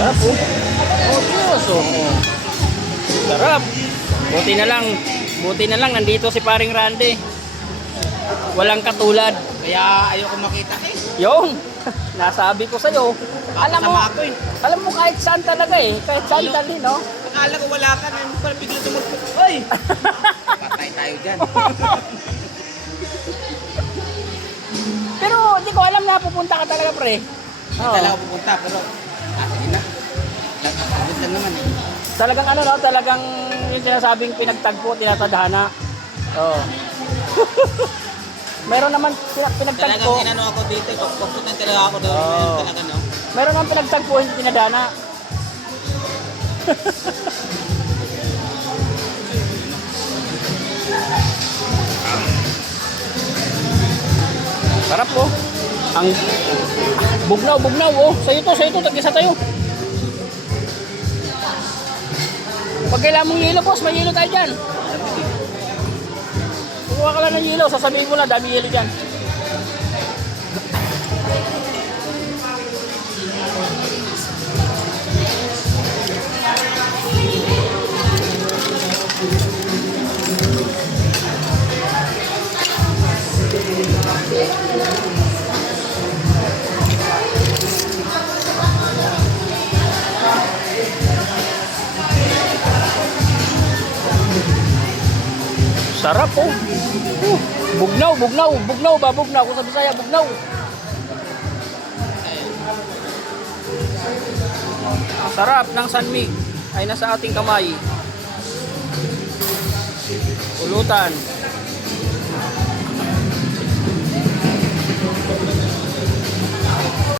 Sarap po. Oh, Diyos. Oh. Sarap. Buti na lang nandito si paring Randy. Walang katulad. Kaya ayoko makita eh. Yung nasabi ko sa'yo. Papasama ako eh. Alam mo kahit saan talaga eh. Kahit saan dalhin, no? Akala ko wala ka na, parang bigla tumulpot. Oy! Patay tayo dyan. Pero hindi ko alam na pupunta ka talaga, pre. Oo. Talaga ako pupunta, pero sige na. Nagkakabot lang naman eh. Talagang ano, no? Talagang yung sinasabing pinagtagpo, tinatadhana. Oo. Meron naman pinagtagpo. Talagang inano ako dito, pagputan talaga ako doon. Oo. Talaga no. Meron naman pinagtagpo, hindi tinadhana. Sarap po. Ang bugnaw oh. Sa'yo to, tag-isa tayo. Pag kailangan mong yelo, boss, may yelo tayo dyan. Kukuha ka lang ng yelo, sasabihin mo lang, dami yelo dyan. Sarap po. Bugnaw ba? Bugnaw. Kung sa Bisaya, bugnaw. Sarap ng sanmig ay nasa ating kamay. Ulutan.